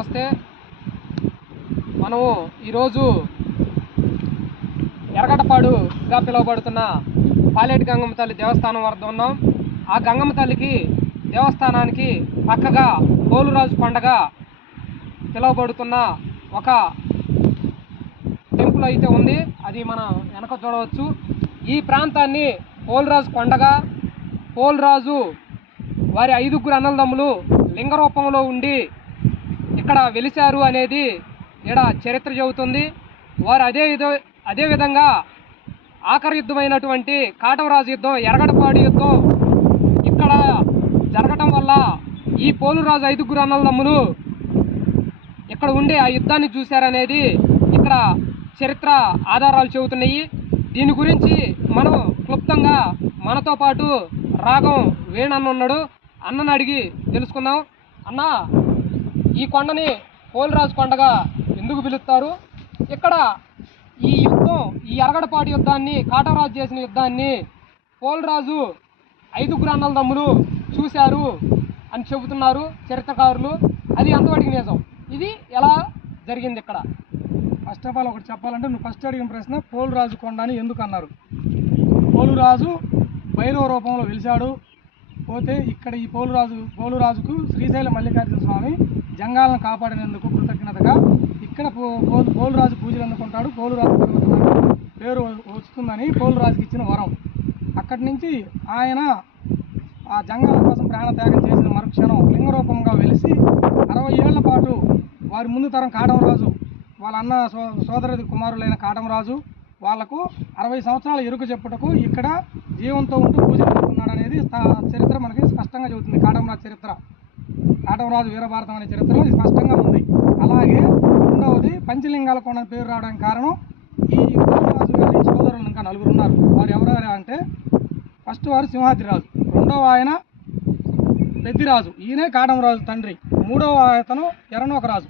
నమస్తే. మనము ఈరోజు ఎర్రగడ్డపాడుగా పిలువబడుతున్న పాలేటి గంగమ్మ తల్లి దేవస్థానం వద్ద ఉన్నాం. ఆ గంగమ్మ తల్లికి దేవస్థానానికి పక్కగా పోలురాజు పండగ పిలువబడుతున్న ఒక టెంపుల్ అయితే ఉంది. అది మనం వెనక చూడవచ్చు. ఈ ప్రాంతాన్ని పోలురాజు పండగ, పోలురాజు వారి 5గురు అన్నదమ్ములు లింగ రూపంలో ఉండి ఇక్కడ వెలిశారు అనేది ఇక్కడ చరిత్ర చెబుతుంది. వారు అదేవిధంగా ఆఖరి యుద్ధమైనటువంటి కాటమరాజు యుద్ధం, ఎర్రగడ్డపాడు యుద్ధం ఇక్కడ జరగటం వల్ల ఈ పోలురాజు 5గురు అన్నదమ్ములు ఇక్కడ ఉండి ఆ యుద్ధాన్ని చూశారనేది ఇక్కడ చరిత్ర ఆధారాలు చెబుతున్నాయి. దీని గురించి మనం క్లుప్తంగా మనతో పాటు రాగం వేణన్న ఉన్నాడు. అన్నని అడిగి తెలుసుకుందాం. అన్న, ఈ కొండని పోలురాజు కొండగా ఎందుకు పిలుస్తారు? ఇక్కడ ఈ యుద్ధం, ఈ ఎర్రగడ్డపాడు యుద్ధాన్ని, కాటమరాజు చేసిన యుద్ధాన్ని పోలురాజు 5గురు అన్నదమ్ములు చూశారు అని చెబుతున్నారు చరిత్రకారులు. అది ఎంతవరకు నిజం? ఇది ఎలా జరిగింది ఇక్కడ? ఫస్ట్ ఆఫ్ ఆల్ ఒకటి చెప్పాలంటే, నువ్వు ఫస్ట్ అడిగిన ప్రశ్న పోలురాజు కొండ అని ఎందుకు అన్నారు. పోలురాజు భైరవ రూపంలో వెలిశాడు. పోతే ఇక్కడ ఈ పోలురాజుకు శ్రీశైల మల్లికార్జున స్వామి జంగాలను కాపాడినందుకు కృతజ్ఞతగా ఇక్కడ పోలురాజు పూజలు అందుకుంటాడు. పోలురాజు పేరు వస్తుందని పోలురాజుకి ఇచ్చిన వరం. అక్కడి నుంచి ఆయన ఆ జంగాల కోసం ప్రాణత్యాగం చేసిన మరుక్షణం లింగ రూపంగా వెలిసి 60 ఏళ్ల పాటు వారి ముందు తరం కాటమరాజు, వాళ్ళ అన్న సోదరుడి కుమారులైన కాటమరాజు వాళ్లకు 60 సంవత్సరాల ఎరుక చెప్పుటకు ఇక్కడ జీవంతో ఉంటూ పూజ అందుకున్నాడు అనేది చరిత్ర మనకి స్పష్టంగా చెబుతుంది. కాటమరాజు చరిత్ర, కాటమరాజు వీరభారతం అనే చరిత్ర ఇది స్పష్టంగా ఉంది. అలాగే రెండవది పంచలింగాల కొండ అని పేరు రావడానికి కారణం, ఈ పోలురాజు గారి సోదరులు ఇంకా 4 ఉన్నారు. వారు ఎవరు అంటే, ఫస్ట్ వారు సింహాద్రిరాజు, రెండవ ఆయన పెద్దిరాజు, ఈయనే కాటమరాజు తండ్రి, మూడవ అతను ఎర్రనోకరాజు,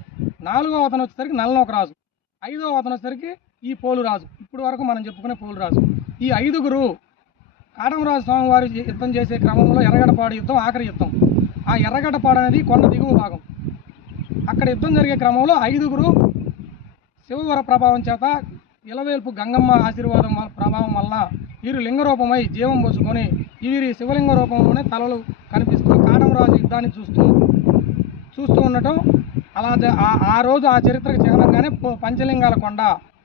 నాలుగవ అతను వచ్చేసరికి నల్లనోకరాజు, ఐదవ అతను వచ్చేసరికి ఈ పోలురాజు. ఇప్పుడు వరకు మనం చెప్పుకునే పోలురాజు. ఈ 5గురు కాటమరాజు స్వామి వారి యుద్ధం చేసే క్రమంలో ఎర్రగడ్డపాడు యుద్ధం ఆఖరి యుద్ధం. ఆ ఎర్రగడ్డపాడు అనేది కొండ దిగువ భాగం. అక్కడ యుద్ధం జరిగే క్రమంలో 5గురు శివవర ప్రభావం చేత, ఇలవేల్పు గంగమ్మ ఆశీర్వాదం ప్రభావం వల్ల వీరు లింగరూపమై జీవం పోసుకొని వీరి శివలింగ రూపంలోనే తలలు కనిపిస్తూ కాటమరాజు యుద్ధాన్ని చూస్తూ ఉండటం. అలా ఆ రోజు ఆ చరిత్రకు చిహ్నంగానే పంచలింగాల కొండ,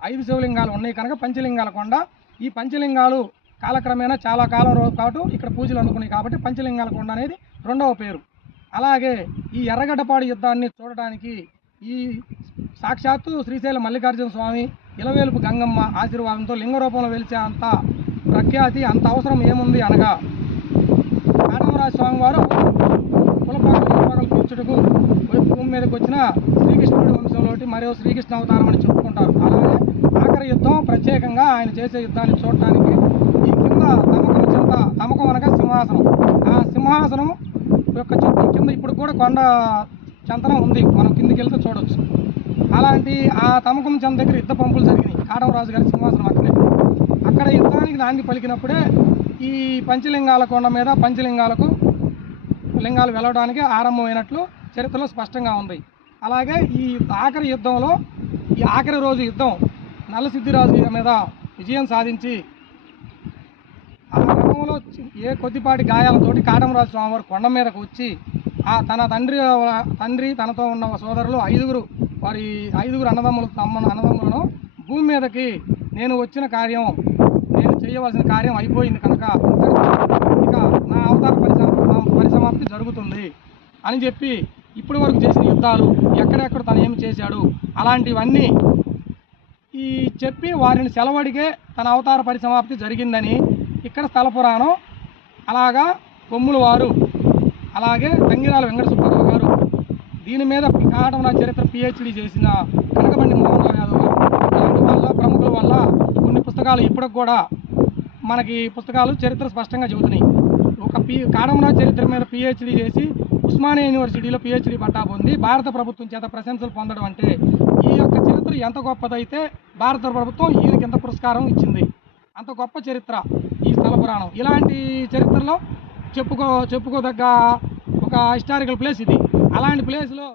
5 శివలింగాలు ఉన్నాయి కనుక పంచలింగాల కొండ. ఈ పంచలింగాలు కాలక్రమేణా చాలా కాలం పాటు ఇక్కడ పూజలు అందుకున్నాయి కాబట్టి పంచలింగాల కొండ అనేది రెండవ పేరు. అలాగే ఈ ఎర్రగడ్డపాడు యుద్ధాన్ని చూడడానికి ఈ సాక్షాత్తు శ్రీశైల మల్లికార్జున స్వామి, ఇలవేలుపు గంగమ్మ ఆశీర్వాదంతో లింగ రూపంలో వెలిసే అంత ప్రఖ్యాతి, అంత అవసరం ఏముంది అనగా, కాటమరాజు స్వామి వారు కులపాకలు తీర్చుటకు భూమి మీదకి వచ్చిన శ్రీకృష్ణుడి వంశంలోటి మరో శ్రీకృష్ణ అవతారం అని చెప్పుకుంటారు. అలాగే ఆఖరి యుద్ధం ప్రత్యేకంగా ఆయన చేసే యుద్ధాన్ని చూడటానికి ఈ కింద తమకం అనగా సింహాసనం, ఆ సింహాసనం యొక్క చుట్టూ కింద ఇప్పుడు కూడా కొండ చందనం ఉంది, మనం కిందికి వెళ్తే చూడవచ్చు. అలాంటి ఆ తమకం చంద దగ్గర యుద్ధ పంపులు జరిగినాయి. కాటమరాజు గారి సింహాసనం అక్కడ యుద్ధానికి నాంది పలికినప్పుడే ఈ పంచలింగాల కొండ మీద పంచలింగాలకు లింగాలు వెలవడానికి ఆరంభమైనట్లు చరిత్రలో స్పష్టంగా ఉంది. అలాగే ఈ ఆఖరి యుద్ధంలో, ఈ ఆఖరి రోజు యుద్ధం నల్లసిద్ధిరాజు మీద విజయం సాధించి ఆ క్రమంలో కొద్దిపాటి గాయాలతోటి కాటమరాజు స్వామివారు కొండ మీదకు వచ్చి తన తండ్రి తనతో ఉన్న సోదరులు 5గురు, వారి 5గురు అన్నదమ్ములను భూమి మీదకి నేను చేయవలసిన కార్యం అయిపోయింది కనుక ఇక నా అవతార పరిసమాప్తి జరుగుతుంది అని చెప్పి ఇప్పటి వరకు చేసిన యుద్ధాలు, ఎక్కడెక్కడ తను ఏమి చేశాడు అలాంటివన్నీ చెప్పి వారిని సెలవడిగే తన అవతార పరిసమాప్తి జరిగిందని ఇక్కడ స్థల పురాణం. అలాగా కొమ్ముల వారు, అలాగే తంగిరాల వెంకట సుబ్బారావు గారు దీని మీద కాటమరాజు చరిత్ర PhD చేసిన కనకబండి మోహన్ రావు యాదవ్ గారు, ఇలాంటి వాళ్ళ ప్రముఖుల వల్ల కొన్ని పుస్తకాలు ఇప్పటికి కూడా మనకి పుస్తకాలు చరిత్ర స్పష్టంగా చెబుతున్నాయి. కాటమరాజు చరిత్ర మీద PhD చేసి ఉస్మానియా యూనివర్సిటీలో PhD పట్టా పొంది భారత ప్రభుత్వం చేత ప్రశంసలు పొందడం అంటే, ఈ యొక్క చరిత్ర ఎంత గొప్పదైతే భారత ప్రభుత్వం ఈయనకి ఎంత పురస్కారం ఇచ్చింది. అంత గొప్ప చరిత్ర ఈ స్థల పురాణం. ఇలాంటి చరిత్రలో చెప్పుకోదగ్గ ఒక హిస్టారికల్ ప్లేస్ ఇది. అలాంటి ప్లేస్లో